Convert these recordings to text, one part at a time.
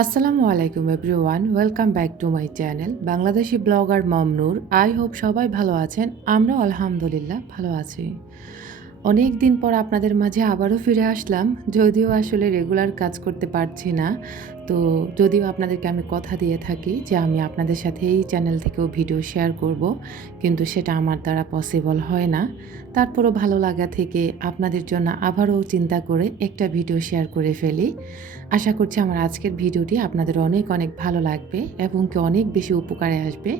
আসসালামু আলাইকুম everyone, welcome back to my channel Bangladeshi blogger Momnur. I hope সবাই ভালো আছেন। আমরাও আলহামদুলিল্লাহ ভালো আছি। অনেক দিন পর আপনাদের মাঝে আবারও ফিরে আসলাম, যদিও আসলে রেগুলার কাজ করতে পারছি না। তো যদিও আপনাদেরকে আমি কথা দিয়ে থাকি যে আমি আপনাদের সাথে এই চ্যানেল থেকেও ভিডিও শেয়ার করব, কিন্তু সেটা আমার দ্বারা পসিবল হয় না। তারপরও ভালো লাগা থেকে আপনাদের জন্য আবারও চিন্তা করে একটা ভিডিও শেয়ার করে ফেলি। আশা করছি আমার আজকের ভিডিওটি আপনাদের অনেক অনেক ভালো লাগবে এবং কি অনেক বেশি উপকারে আসবে।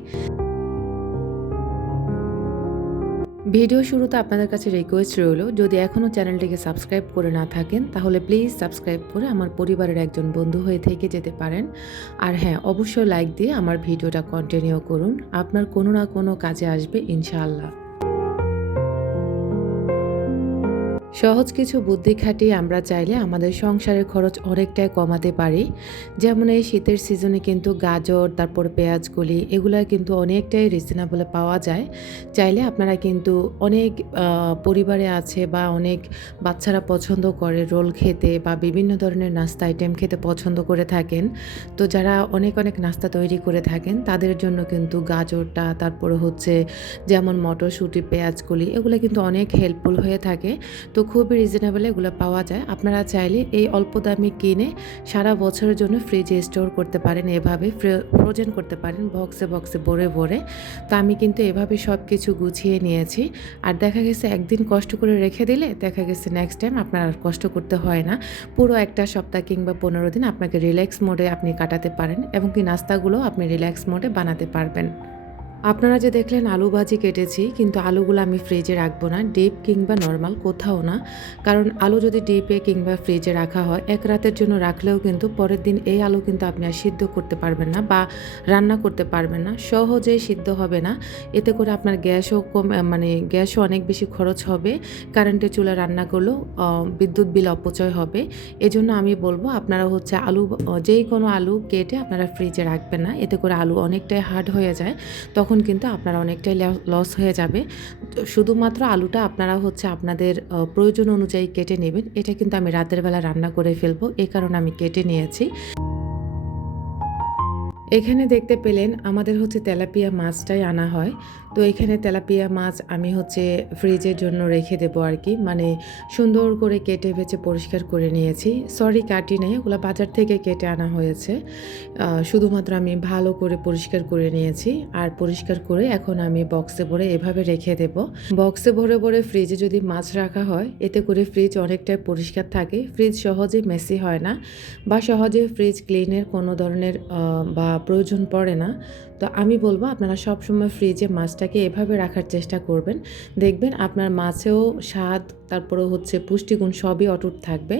ভিডিও শুরুতে আপনাদের কাছে রিকোয়েস্ট রইল, যদি এখনও চ্যানেলটিকে সাবস্ক্রাইব করে না থাকেন তাহলে প্লিজ সাবস্ক্রাইব করে আমার পরিবারের একজন বন্ধু হয়ে থেকে যেতে পারেন। আর হ্যাঁ, অবশ্যই লাইক দিয়ে আমার ভিডিওটা কন্টিনিউ করুন, আপনার কোনো না কোনো কাজে আসবে ইনশাআল্লাহ। সহজ কিছু বুদ্ধি খাটিয়ে আমরা চাইলে আমাদের সংসারের খরচ অনেকটাই কমাতে পারি। যেমন এই শীতের সিজনে কিন্তু গাজর, তারপর পেঁয়াজকলি এগুলা কিন্তু অনেকটাই রিজনেবলে পাওয়া যায়। চাইলে আপনারা কিন্তু অনেক পরিবারে আছে বা অনেক বাচ্চারা পছন্দ করে রোল খেতে বা বিভিন্ন ধরনের নাস্তা আইটেম খেতে পছন্দ করে থাকেন। তো যারা অনেক অনেক নাস্তা তৈরি করে থাকেন তাদের জন্য কিন্তু গাজরটা, তারপরে হচ্ছে যেমন মটরশুঁটি, পেঁয়াজকলি এগুলো কিন্তু অনেক হেল্পফুল হয়ে থাকে। তো খুবই রিজনেবল এগুলো পাওয়া যায়। আপনারা চাইলে এই অল্প দামে কিনে সারা বছরের জন্য ফ্রিজে স্টোর করতে পারেন, এভাবে ফ্রোজেন করতে পারেন বক্সে বক্সে ভরে ভরে। তো আমি কিন্তু এভাবে সব কিছু গুছিয়ে নিয়েছি। আর দেখা গেছে একদিন কষ্ট করে রেখে দিলে দেখা গেছে নেক্সট টাইম আপনার আর কষ্ট করতে হয় না। পুরো একটা সপ্তাহ কিংবা 15 দিন আপনাকে রিল্যাক্স মোডে আপনি কাটাতে পারেন এবং কি নাস্তাগুলো আপনি রিল্যাক্স মোডে বানাতে পারবেন। আপনারা যে দেখলেন আলু ভাজি কেটেছি, কিন্তু আলুগুলো আমি ফ্রিজে রাখবো না, ডিপ কিংবা নর্মাল কোথাও না। কারণ আলু যদি ডিপে কিংবা ফ্রিজে রাখা হয়, এক রাতের জন্য রাখলেও কিন্তু পরের দিন এই আলু কিন্তু আপনি আর সিদ্ধ করতে পারবেন না বা রান্না করতে পারবেন না, সহজেই সিদ্ধ হবে না। এতে করে আপনার গ্যাসও গ্যাসও অনেক বেশি খরচ হবে, কারেন্টের চুলা রান্না করলেও বিদ্যুৎ বিল অপচয় হবে। এজন্য আমি বলবো আপনারা হচ্ছে আলু, যেই কোনো আলু কেটে আপনারা ফ্রিজে রাখবেন না, এতে করে আলু অনেকটাই হার্ড হয়ে যায়, তখন কিন্তু আপনার অনেকটাই লস হয়ে যাবে। তো শুধুমাত্র আলুটা আপনারা হচ্ছে আপনাদের প্রয়োজন অনুযায়ী কেটে নেবেন। এটা কিন্তু আমি রাতের বেলা রান্না করে ফেলবো, এই কারণে আমি কেটে নিয়েছি। এখানে দেখতে পেলেন আমাদের হচ্ছে তেলাপিয়া মাছটাই আনা হয়। তো এখানে তেলাপিয়া মাছ আমি হচ্ছে ফ্রিজের জন্য রেখে দেবো আর কি, মানে সুন্দর করে কেটে বেছে পরিষ্কার করে নিয়েছি। সরি, কাটি নেই, ওগুলো বাজার থেকে কেটে আনা হয়েছে। শুধুমাত্র আমি ভালো করে পরিষ্কার করে নিয়েছি। আর পরিষ্কার করে এখন আমি বক্সে ভরে এভাবে রেখে দেব। বক্সে ভরে ভরে ফ্রিজে যদি মাছ রাখা হয়, এতে করে ফ্রিজ অনেকটাই পরিষ্কার থাকে, ফ্রিজ সহজে মেসি হয় না বা সহজে ফ্রিজ ক্লিনের কোনো ধরনের বা প্রয়োজন পড়ে না। তো আমি বলবো আপনারা সবসময় ফ্রিজে মাছটাকে এভাবে রাখার চেষ্টা করবেন। দেখবেন আপনার মাছেও স্বাদ, তারপরে হচ্ছে পুষ্টিগুণ সবই অটুট থাকবে,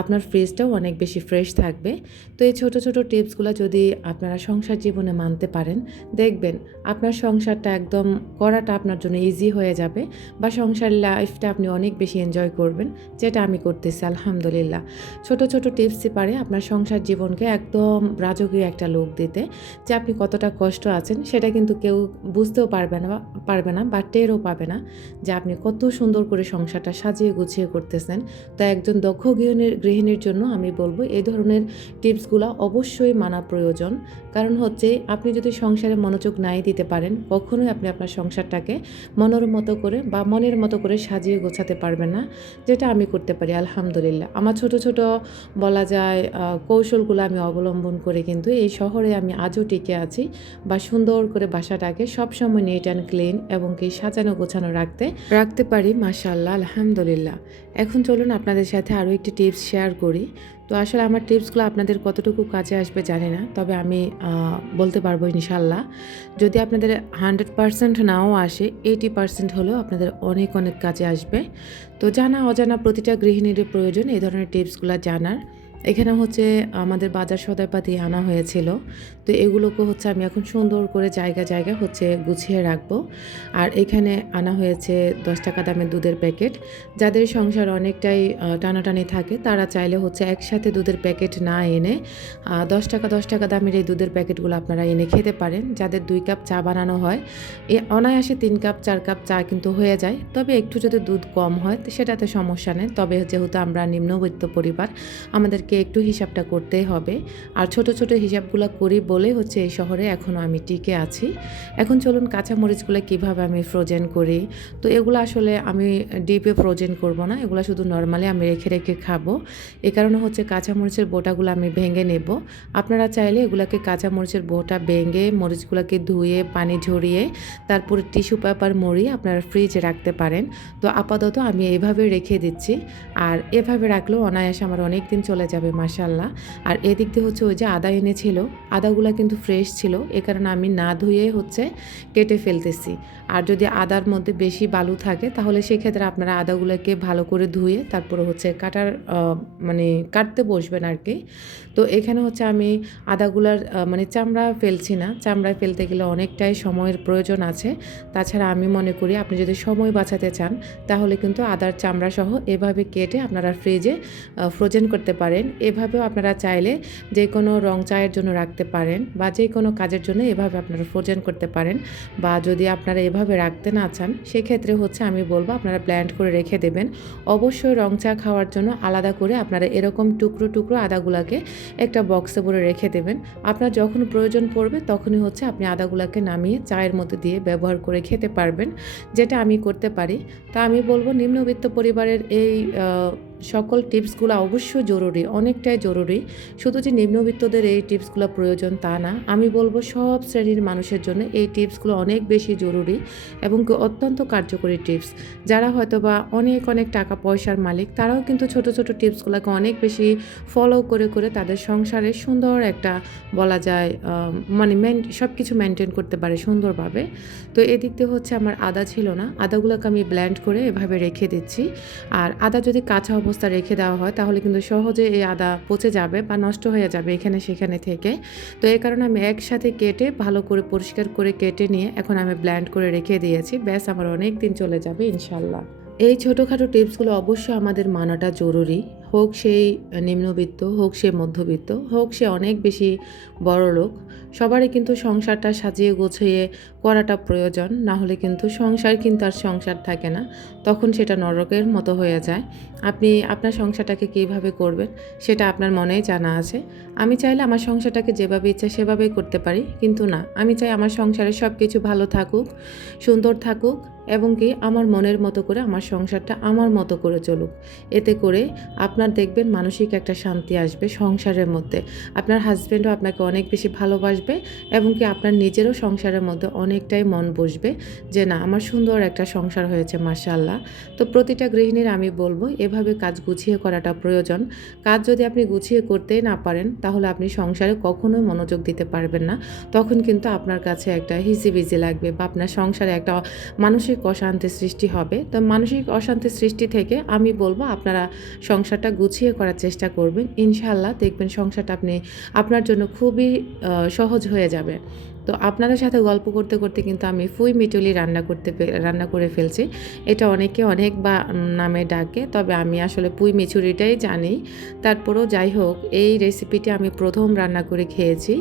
আপনার ফ্রিজটাও অনেক বেশি ফ্রেশ থাকবে। তো এই ছোট ছোট টিপসগুলো যদি আপনারা সংসার জীবনে মানতে পারেন, দেখবেন আপনার সংসারটা একদম করাটা আপনার জন্য ইজি হয়ে যাবে বা সংসার লাইফটা আপনি অনেক বেশি এনজয় করবেন, যেটা আমি করতেছি আলহামদুলিল্লাহ। ছোট ছোট টিপসই পারে আপনার সংসার জীবনকে একদম রাজকীয় একটা লুক দিতে। যে আপনি কতটা কষ্ট আছেন সেটা কিন্তু কেউ বুঝতেও পারবে না বা টেরও পাবে না, যে আপনি কত সুন্দর করে সংসারটা সাজিয়ে গুছিয়ে করতেছেন। তো একজন দক্ষ গৃহিণীর জন্য আমি বলবো এই ধরনের টিপসগুলো অবশ্যই মানা প্রয়োজন। কারণ হচ্ছে আপনি যদি সংসারে মনোযোগ নাই দিতে পারেন, কখনোই আপনি আপনার সংসারটাকে মনের মতো করে বা মনের মতো করে সাজিয়ে গোছাতে পারবেন না, যেটা আমি করতে পারি আলহামদুলিল্লাহ। আমার ছোট ছোট বলা যায় কৌশলগুলো আমি অবলম্বন করে কিন্তু এই শহরে আমি আজও টিকে আছি বা সুন্দর করে বাসাটাকে সবসময় নিট অ্যান্ড ক্লিন এবং কি সাজানো গোছানো রাখতে পারি মাশাআল্লাহ আলহামদুলিল্লাহ। এখন চলুন আপনাদের সাথে আরও একটি টিপস শেয়ার করি। তো আসলে আমার টিপসগুলো আপনাদের কতটুকু কাজে আসবে জানি না, তবে আমি বলতে পারবো ইনশাল্লাহ। যদি আপনাদের 100% নাও আসে, 80% হলেও আপনাদের অনেক অনেক কাজে আসবে। তো জানা অজানা প্রতিটা গৃহিণীর প্রয়োজন এই ধরনের টিপসগুলো জানার। এখানে হচ্ছে আমাদের বাজার সদাইপাতি আনা হয়েছিল, তো এগুলোকে হচ্ছে আমি এখন সুন্দর করে জায়গা হচ্ছে গুছিয়ে রাখবো। আর এখানে আনা হয়েছে 10 টাকা দামের দুধের প্যাকেট। যাদের সংসার অনেকটাই টানাটানি থাকে তারা চাইলে হচ্ছে একসাথে দুধের প্যাকেট না এনে 10 টাকা দামের এই দুধের প্যাকেটগুলো আপনারা এনে খেতে পারেন। যাদের 2 কাপ চা বানানো হয়, অনায়াসে 3 কাপ 4 কাপ চা কিন্তু হয়ে যায়। তবে একটু যদি দুধ কম হয় তো সেটাতে সমস্যা নেই, তবে যেহেতু আমরা নিম্নবিত্ত পরিবার, আমাদেরকে আমাকে একটু হিসাবটা করতেই হবে। আর ছোট, ছোট হিসাবগুলা করি বলে হচ্ছে এই শহরে এখনও আমি টিকে আছি। এখন চলুন কাঁচামরিচগুলা কীভাবে আমি ফ্রোজেন করি। তো এগুলো আসলে আমি ডিপে ফ্রোজেন করব না। এগুলো শুধু নরমালি আমি রেখে, রেখে খাবো। এ কারণে হচ্ছে কাঁচামরিচের বোটাগুলো আমি ভেঙে নেব। আপনারা চাইলে এগুলাকে কাঁচামরিচের বোটা ভেঙে মরিচগুলাকে ধুয়ে পানি ঝরিয়ে তারপরে টিস্যু পেপার মুড়িয়ে আপনারা ফ্রিজে রাখতে পারেন। তো আপাতত আমি এভাবে রেখে দিচ্ছি। আর এভাবে রাখলেও অনায়াসে আমার অনেক দিন চলে যাবে মাশাআল্লাহ। আর এদিক দিয়ে হচ্ছে ওই যে আদা এনেছিল, আদাগুলা কিন্তু ফ্রেশ ছিল। এ কারণে আমি না ধুয়ে হচ্ছে কেটে ফেলতেছি। আর যদি আদার মধ্যে বেশি বালু থাকে তাহলে সেক্ষেত্রে আপনারা আদাগুলোকে ভালো করে ধুয়ে তারপরে হচ্ছে মানে কাটতে বসবেন আর কি। তো এখানে হচ্ছে আমি আদাগুলার মানে চামড়া ফেলছি না। চামড়ায় ফেলতে গেলে অনেকটাই সময়ের প্রয়োজন আছে। তাছাড়া আমি মনে করি আপনি যদি সময় বাঁচাতে চান তাহলে কিন্তু আদার চামড়া সহ এভাবে কেটে আপনারা ফ্রিজে ফ্রোজেন করতে পারেন। এভাবেও আপনারা চাইলে যে কোনো রং চায়ের জন্য রাখতে পারেন বা যে কোনো কাজের জন্য এভাবে আপনারা ফ্রোজেন করতে পারেন। বা যদি আপনারা এভাবে রাখতে না চান সেক্ষেত্রে হচ্ছে আমি বলবো আপনারা ব্লেন্ড করে রেখে দেবেন। অবশ্যই রং চা খাওয়ার জন্য আলাদা করে আপনারা এরকম টুকরো, টুকরো আদাগুলাকে একটা বক্সে ভরে রেখে দেবেন। আপনার যখন প্রয়োজন পড়বে তখনই হচ্ছে আপনি আদাগুলাকে নামিয়ে চায়ের মধ্যে দিয়ে ব্যবহার করে খেতে পারবেন, যেটা আমি করতে পারি। তা আমি বলবো নিম্নবিত্ত পরিবারের এই সকল টিপসগুলো অবশ্যই জরুরি, অনেকটাই জরুরি। শুধু যে নিম্নবিত্তদের এই টিপসগুলো প্রয়োজন তা না, আমি বলবো সব শ্রেণীর মানুষের জন্য এই টিপসগুলো অনেক বেশি জরুরি এবং অত্যন্ত কার্যকরী টিপস। যারা হয়তোবা অনেক, অনেক টাকা পয়সার মালিক তারাও কিন্তু ছোট, ছোট টিপসগুলোকে অনেক বেশি ফলো করে, করে তাদের সংসারে সুন্দর একটা বলা যায় মানে সব কিছু মেনটেন করতে পারে সুন্দরভাবে। তো এদিক দিয়ে হচ্ছে আমার আদা ছিল না, আদাগুলোকে আমি ব্লেন্ড করে এভাবে রেখে দিচ্ছি। আর আদা যদি কাঁচা অবস্থা রেখে দেওয়া হয় তাহলে কিন্তু সহজে এই আদা পচে যাবে বা নষ্ট হয়ে যাবে এখানে সেখানে থেকে। তো এই কারণে আমি একসাথে কেটে ভালো করে পরিষ্কার করে কেটে নিয়ে এখন আমি ব্লেন্ড করে রেখে দিয়েছি। ব্যাস আমার অনেক দিন চলে যাবে ইনশাল্লাহ। এই ছোটোখাটো টিপসগুলো অবশ্যই আমাদের মানাটা জরুরি। হোক সেই নিম্নবিত্ত, হোক সে মধ্যবিত্ত, হোক সে অনেক বেশি বড়লোক, সবারই কিন্তু সংসারটা সাজিয়ে গোছিয়ে করাটা প্রয়োজন। না হলে কিন্তু সংসার কিন্তু আর সংসার থাকে না, তখন সেটা নরকের মতো হয়ে যায়। আপনি আপনার সংসারটাকে কীভাবে করবেন সেটা আপনার মনেই জানা আছে। আমি চাইলে আমার সংসারটাকে যেভাবে ইচ্ছা সেভাবেই করতে পারি, কিন্তু না, আমি চাই আমার সংসারে সব কিছু ভালো থাকুক, সুন্দর থাকুক এবং কি আমার মনের মতো করে আমার সংসারটা আমার মতো করে চলুক। এতে করে আপনার দেখবেন মানসিক একটা শান্তি আসবে সংসারের মধ্যে। আপনার হাজব্যান্ডও আপনাকে অনেক বেশি ভালোবাসবে এবং কি আপনার নিজেরও সংসারের মধ্যে অনেকটাই মন বসবে যে না, আমার সুন্দর একটা সংসার হয়েছে মাশাআল্লাহ। তো প্রতিটা গৃহিণীর আমি বলবো এভাবে কাজ গুছিয়ে করাটা প্রয়োজন। কাজ যদি আপনি গুছিয়ে করতেই না পারেন তাহলে আপনি সংসারে কখনোই মনোযোগ দিতে পারবেন না। তখন কিন্তু আপনার কাছে একটা হিজিবিজি লাগবে বা আপনার সংসারে একটা মানসিক অশান্তির সৃষ্টি হবে। তো মানসিক অশান্তির সৃষ্টি থেকে আমি বলবো আপনারা সংসারটা গুছিয়ে করার চেষ্টা করবেন। ইনশাআল্লাহ দেখবেন সংসারটা আপনার জন্য খুবই সহজ হয়ে যাবে। তো আপনাদের সাথে গল্প করতে, করতে কিন্তু আমি ফুই মিটুলি রান্না করে ফেলছি। এটা অনেকে অনেক নামে ডাকে, তবে আমি আসলে পুঁই মিচুরিটাই জানি। তারপরেও যাই হোক, এই রেসিপিটি আমি প্রথম রান্না করে খেয়েছি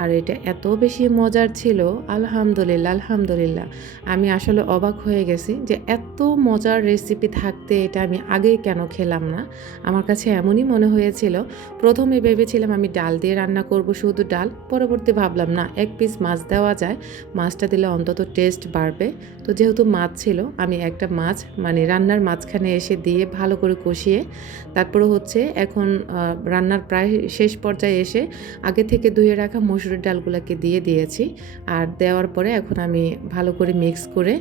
আর এটা এত বেশি মজার ছিল, আলহামদুলিল্লাহ, আলহামদুলিল্লাহ। আমি আসলে অবাক হয়ে গেছি যে এত মজার রেসিপি থাকতে এটা আমি আগে কেন খেলাম না। আমার কাছে এমনই মনে হয়েছিল। প্রথমে ভেবেছিলাম আমি ডাল দিয়ে রান্না করব, শুধু ডাল। পরবর্তী ভাবলাম না, এক পিস মাছ দেওয়া যায়, মাছটা দিলে অন্তত টেস্ট বাড়বে। তো যেহেতু মাছ ছিল, আমি একটা মাছ মানে রান্নার মাঝখানে এসে দিয়ে ভালো করে কষিয়ে তারপরে হচ্ছে এখন রান্নার প্রায় শেষ পর্যায়ে এসে আগে থেকে ধুয়ে রাখা মসুরের ডালগুলোকে দিয়ে দিয়েছি। আর দেওয়ার পরে এখন আমি ভালো করে মিক্স করে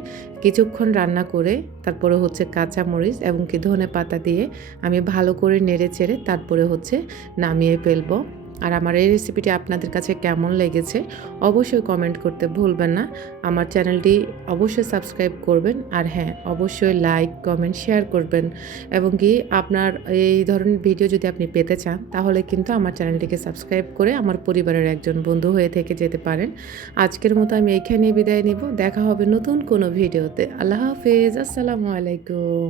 কিছুক্ষণ রান্না করে তারপরে হচ্ছে কাঁচামরিচ এবং কি ধনেপাতা দিয়ে আমি ভালো করে নেড়ে চেড়ে তারপরে হচ্ছে নামিয়ে ফেলবো। আর আমার এই রেসিপিটি আপনাদের কাছে কেমন লেগেছে অবশ্যই কমেন্ট করতে ভুলবেন না। আমার চ্যানেলটি অবশ্যই সাবস্ক্রাইব করবেন আর হ্যাঁ, অবশ্যই লাইক, কমেন্ট, শেয়ার করবেন এবং কি আপনার এই ধরনের ভিডিও যদি আপনি পেতে চান তাহলে কিন্তু আমার চ্যানেলটিকে সাবস্ক্রাইব করে আমার পরিবারের একজন বন্ধু হয়ে থেকে যেতে পারেন। আজকের মতো আমি এখানেই বিদায় নিব। দেখা হবে নতুন কোনো ভিডিওতে। আল্লাহ হাফেজ, আসসালামু আলাইকুম।